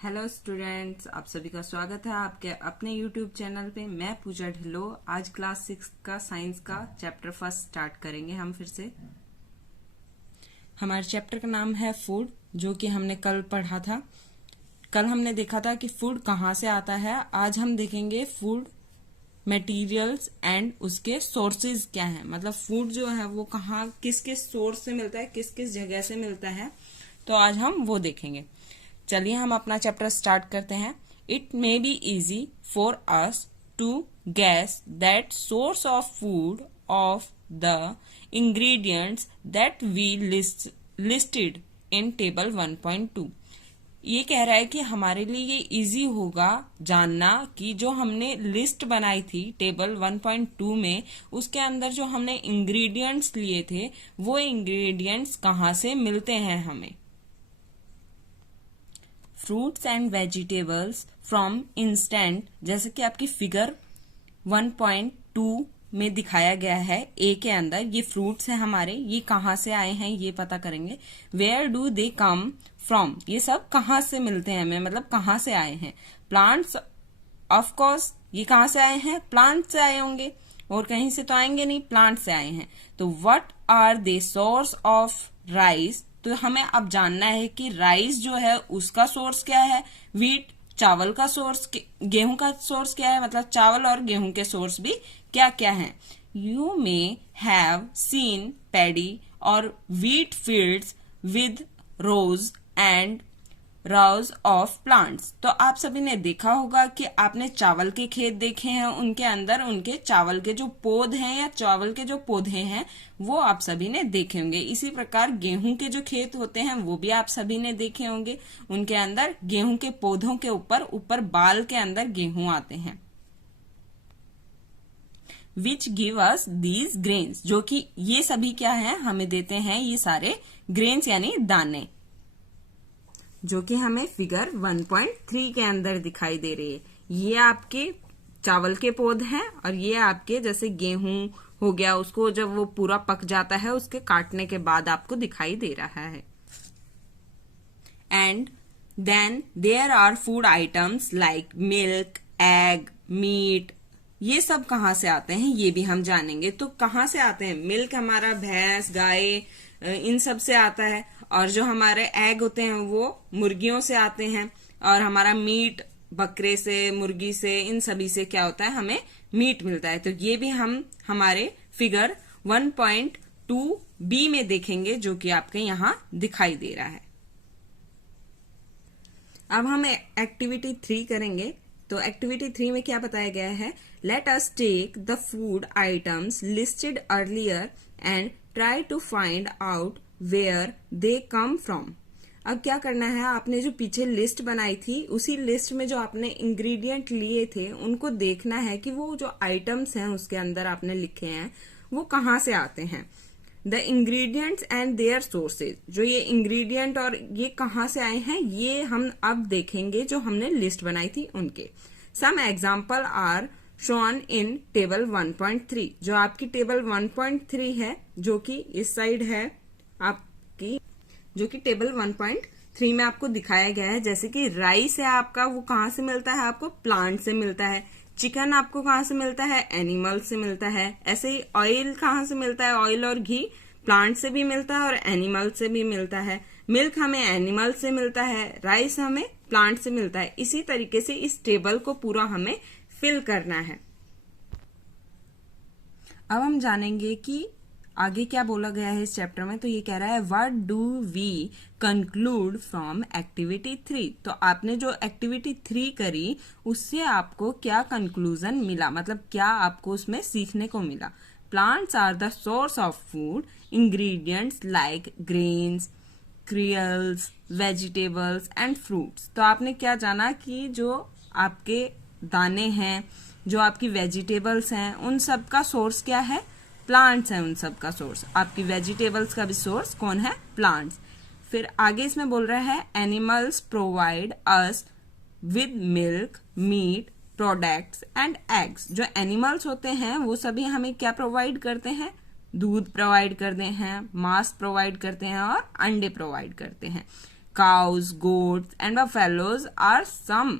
Hello students, आप सभी का स्वागत है आपके अपने यूट्यूब चैनल पे। मैं पूजा ढिल्लो। आज क्लास 6 का साइंस का चैप्टर फर्स्ट स्टार्ट करेंगे हम फिर से। हमारे चैप्टर का नाम है फूड, जो कि हमने कल पढ़ा था। कल हमने देखा था कि फूड कहाँ से आता है। आज हम देखेंगे फूड मटेरियल्स एंड उसके सोर्सेज क्या है, मतलब फूड जो है वो कहाँ किस किस सोर्स से मिलता है, किस किस जगह से मिलता है। तो आज हम वो देखेंगे। चलिए हम अपना चैप्टर स्टार्ट करते हैं। It may be easy for us to guess that source of food of the ingredients that we listed in table 1.2। ये कह रहा है कि हमारे लिए ये इजी होगा जानना कि जो हमने लिस्ट बनाई थी टेबल 1.2 में, उसके अंदर जो हमने इंग्रेडिएंट्स लिए थे वो इंग्रेडिएंट्स कहाँ से मिलते हैं हमें। Fruits and vegetables from instant, जैसे कि आपकी फिगर 1.2 में दिखाया गया है ए के अंदर, ये फ्रूट्स हैं हमारे, ये कहाँ से आए हैं ये पता करेंगे। Where do they come from, ये सब कहाँ से मिलते हैं हमें, मतलब कहाँ से आए हैं। प्लांट्स, ऑफ कोर्स ये कहाँ से आए हैं, प्लांट से आए होंगे, और कहीं से तो आएंगे नहीं, प्लांट से आए हैं। तो what are they source of rice, तो हमें अब जानना है कि राइस जो है उसका सोर्स क्या है। वीट, चावल का सोर्स, गेहूं का सोर्स क्या है, मतलब चावल और गेहूं के सोर्स भी क्या क्या है। You may have seen paddy और wheat fields with rows and rows of plants. तो आप सभी ने देखा होगा कि आपने चावल के खेत देखे हैं, उनके अंदर उनके चावल के जो पौध हैं या चावल के जो पौधे हैं वो आप सभी ने देखे होंगे। इसी प्रकार गेहूं के जो खेत होते हैं वो भी आप सभी ने देखे होंगे, उनके अंदर गेहूं के पौधों के ऊपर बाल के अंदर गेहूं आते हैं। विच गिव अस दीज ग्रेन्स, जो कि ये सभी क्या है, हमें देते हैं ये सारे ग्रेन्स यानी दाने, जो कि हमें फिगर 1.3 के अंदर दिखाई दे रही है। ये आपके चावल के पौध हैं और ये आपके जैसे गेहूं हो गया, उसको जब वो पूरा पक जाता है उसके काटने के बाद आपको दिखाई दे रहा है। And then there are food items like milk, egg, meat. ये सब कहाँ से आते हैं ये भी हम जानेंगे। तो कहाँ से आते हैं, मिल्क हमारा भैंस, गाय, इन सब से आता है, और जो हमारे एग होते हैं वो मुर्गियों से आते हैं, और हमारा मीट बकरे से, मुर्गी से, इन सभी से क्या होता है, हमें मीट मिलता है। तो ये भी हम हमारे फिगर 1.2 बी में देखेंगे, जो कि आपके यहाँ दिखाई दे रहा है। अब हम एक्टिविटी 3 करेंगे। तो एक्टिविटी 3 में क्या बताया गया है, let us take the food items listed earlier and try to find out where they come from. अब क्या करना है, आपने जो पीछे लिस्ट बनाई थी उसी लिस्ट में जो आपने इंग्रेडिएंट लिए थे उनको देखना है कि वो जो आइटम्स हैं उसके अंदर आपने लिखे हैं वो कहाँ से आते हैं। The ingredients and their sources, जो ये इंग्रेडिएंट और ये कहाँ से आए हैं ये हम अब देखेंगे जो हमने लिस्ट बनाई थी उनके। Some example are shown in table 1.3, जो आपकी टेबल 1.3 है, जो कि इस साइड है आपकी, जो कि टेबल 1.3 में आपको दिखाया गया है। जैसे कि राइस है आपका, वो कहाँ से मिलता है, आपको प्लांट से मिलता है। चिकन आपको कहाँ से मिलता है, एनिमल से मिलता है। ऐसे ही ऑयल कहाँ से मिलता है, ऑयल और घी प्लांट से भी मिलता है और एनिमल से भी मिलता है। मिल्क हमें एनिमल से मिलता है, राइस हमें प्लांट से मिलता है। इसी तरीके से इस टेबल को पूरा हमें फिल करना है। अब हम जानेंगे कि आगे क्या बोला गया है इस चैप्टर में। तो ये कह रहा है what do we conclude from activity 3। तो आपने जो एक्टिविटी 3 करी उससे आपको क्या कंक्लूजन मिला, मतलब क्या आपको उसमें सीखने को मिला। Plants are the source of food, ingredients like grains, cereals, vegetables and fruits. तो आपने क्या जाना कि जो आपके दाने हैं, जो आपकी वेजिटेबल्स हैं, उन सब का सोर्स क्या है, प्लांट्स हैं। उन सब का सोर्स, आपकी वेजिटेबल्स का भी सोर्स कौन है, प्लांट्स। फिर आगे इसमें बोल रहा है animals provide us with milk, meat, products and eggs. जो एनिमल्स होते हैं वो सभी हमें क्या प्रोवाइड करते हैं, दूध प्रोवाइड करते हैं, मांस प्रोवाइड करते हैं और अंडे प्रोवाइड करते हैं। cows, goats, and buffaloes are some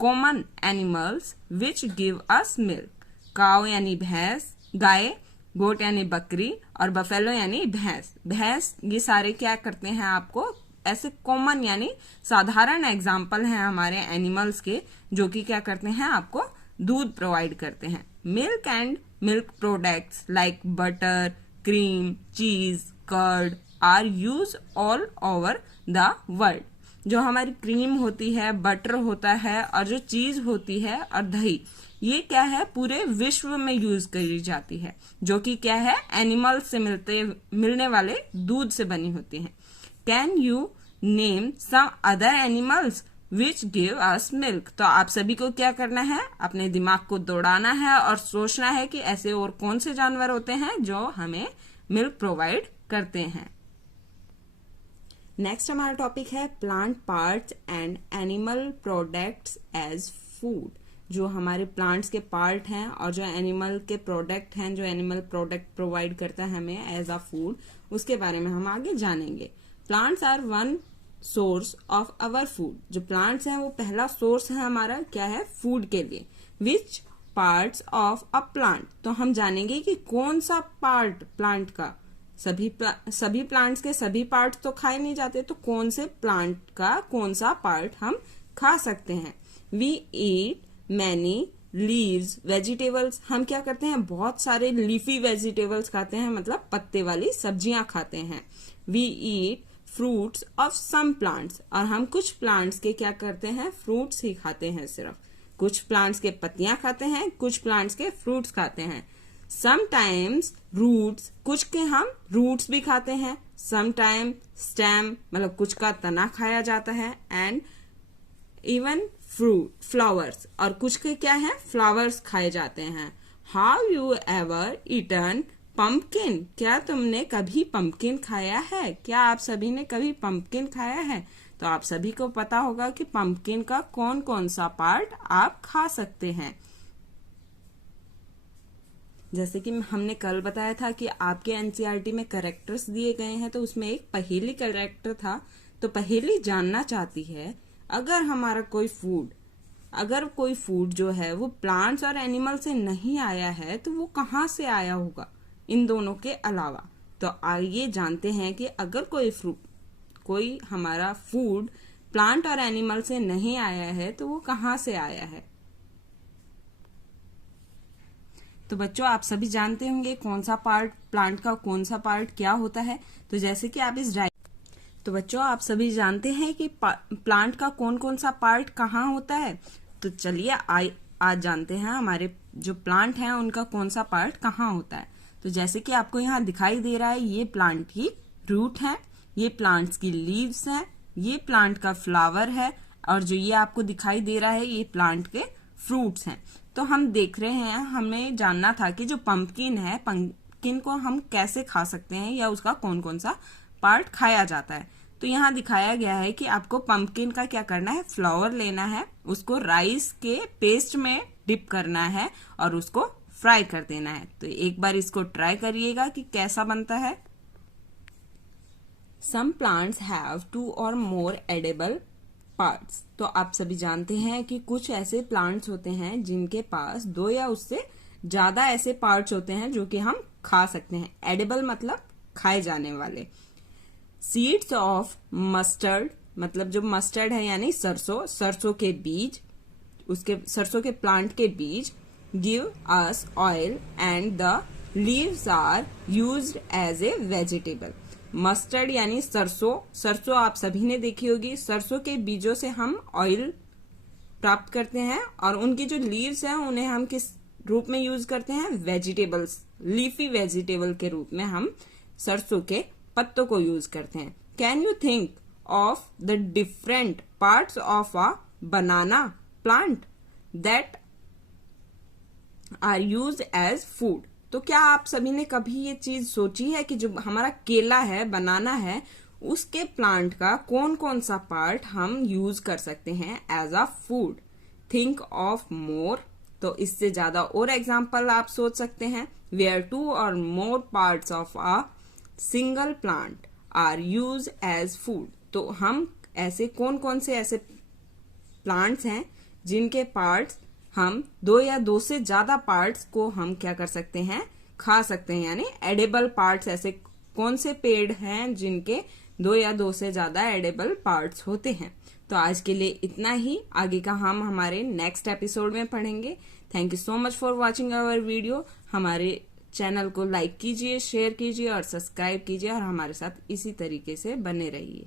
common animals which give us milk. Cow यानी भैंस, गाय, गोट यानी बकरी और बफेलो यानी भैंस। भैंस ये सारे क्या करते हैं, आपको ऐसे कॉमन यानी साधारण एग्जाम्पल हैं हमारे एनिमल्स के, जो कि क्या करते हैं, आपको दूध प्रोवाइड करते हैं। Milk and milk products like butter, cream, cheese, curd are used all over the world. जो हमारी क्रीम होती है, बटर होता है और जो चीज होती है और दही, ये क्या है, पूरे विश्व में यूज करी जाती है, जो कि क्या है, एनिमल से मिलने वाले दूध से बनी होती है। Can you name some other animals which give us milk. तो आप सभी को क्या करना है, अपने दिमाग को दौड़ाना है और सोचना है कि ऐसे और कौन से जानवर होते हैं जो हमें मिल्क प्रोवाइड करते हैं। नेक्स्ट हमारा टॉपिक है plant parts and animal products as food. जो हमारे प्लांट्स के पार्ट हैं और जो एनिमल के प्रोडक्ट हैं, जो एनिमल प्रोडक्ट प्रोवाइड करता है हमें एज अ फूड, उसके बारे में हम आगे जानेंगे। Plants are one source of our food. जो प्लांट्स हैं वो पहला सोर्स है हमारा, क्या है, फूड के लिए। Which parts of a plant, तो हम जानेंगे कि कौन सा पार्ट प्लांट का, सभी प्लांट्स के सभी पार्ट तो खाए नहीं जाते, तो कौन से प्लांट का कौन सा पार्ट हम खा सकते हैं। We eat many leaves vegetables, हम क्या करते हैं, बहुत सारे लीफी वेजिटेबल्स खाते हैं, मतलब पत्ते वाली सब्जियां खाते हैं। We eat fruits of some plants, और हम कुछ प्लांट्स के क्या करते हैं, फ्रूट्स ही खाते हैं सिर्फ। कुछ प्लांट्स के पत्तियां खाते हैं, कुछ प्लांट्स के फ्रूट्स खाते हैं। समटाइम्स रूट्स, कुछ के हम रूट्स भी खाते हैं। समटाइम स्टेम, मतलब कुछ का तना खाया जाता है। एंड इवन फ्रूट फ्लावर्स, और कुछ के क्या है, फ्लावर्स खाए जाते हैं। How you ever eaten pumpkin, क्या तुमने कभी पंपकिन खाया है? क्या आप सभी ने कभी पंपकिन खाया है? तो आप सभी को पता होगा कि पंपकिन का कौन कौन सा पार्ट आप खा सकते हैं। जैसे कि हमने कल बताया था कि आपके एनसीईआरटी में कैरेक्टर्स दिए गए हैं, तो उसमें एक पहेली कैरेक्टर था। तो पहेली जानना चाहती है, अगर हमारा कोई फूड जो है वो प्लांट्स और एनिमल से नहीं आया है, तो वो कहाँ से आया होगा इन दोनों के अलावा। तो आइए जानते हैं कि अगर कोई हमारा फूड प्लांट और एनिमल से नहीं आया है, तो वो कहाँ से आया है। तो बच्चों, आप सभी जानते होंगे कौन सा पार्ट प्लांट का, कौन सा पार्ट क्या होता है। तो जैसे कि आप तो बच्चों, आप सभी जानते हैं कि प्लांट का कौन कौन सा पार्ट कहाँ होता है। तो चलिए आज जानते हैं हमारे जो प्लांट हैं उनका कौन सा पार्ट कहाँ होता है। तो जैसे कि आपको यहाँ दिखाई दे रहा है, ये प्लांट की रूट है, ये प्लांट्स की लीव्स हैं, ये प्लांट का फ्लावर है, और जो ये आपको दिखाई दे रहा है ये प्लांट के फ्रूट्स हैं। तो हम देख रहे हैं, हमें जानना था कि जो पंपकिन है, पंपकिन को हम कैसे खा सकते हैं या उसका कौन कौन सा पार्ट खाया जाता है। तो यहाँ दिखाया गया है कि आपको पंपकिन का क्या करना है, फ्लावर लेना है, उसको राइस के पेस्ट में डिप करना है और उसको फ्राई कर देना है। तो एक बार इसको ट्राई करिएगा कि कैसा बनता है। Some plants have 2 or more edible parts। तो आप सभी जानते हैं कि कुछ ऐसे प्लांट्स होते हैं जिनके पास 2 या उससे ज्यादा ऐसे पार्ट्स होते हैं जो कि हम खा सकते हैं। एडिबल मतलब खाए जाने वाले। सीड्स ऑफ मस्टर्ड, मतलब जो मस्टर्ड है यानी सरसों के बीज, उसके सरसों के प्लांट के बीज give us oil and the leaves are used as a vegetable. Mustard यानी सरसों आप सभी ने देखी होगी। सरसों के बीजों से हम ऑयल प्राप्त करते हैं और उनकी जो लीव्स हैं उन्हें हम किस रूप में यूज करते हैं, वेजिटेबल्स, लीफी वेजिटेबल के रूप में हम सरसों के पत्तों को यूज करते हैं। Can you think of the different parts of a banana plant that are used as food. तो क्या आप सभी ने कभी ये चीज सोची है कि जो हमारा केला है, बनाना है, उसके प्लांट का कौन कौन सा पार्ट हम यूज कर सकते हैं as a food. Think of more, तो इससे ज्यादा और एग्जाम्पल आप सोच सकते हैं। Where 2 or more parts of a single plant are used as food. तो हम ऐसे कौन कौन से ऐसे प्लांट्स हैं जिनके पार्ट्स हम 2 या 2 से ज्यादा पार्ट्स को हम क्या कर सकते हैं, खा सकते हैं, यानी एडेबल पार्ट्स ऐसे कौन से पेड़ हैं जिनके 2 या 2 से ज्यादा एडेबल पार्ट्स होते हैं। तो आज के लिए इतना ही, आगे का हम हमारे नेक्स्ट एपिसोड में पढ़ेंगे। Thank you so much for watching our video. हमारे चैनल को लाइक कीजिए, शेयर कीजिए और सब्सक्राइब कीजिए और हमारे साथ इसी तरीके से बने रहिए।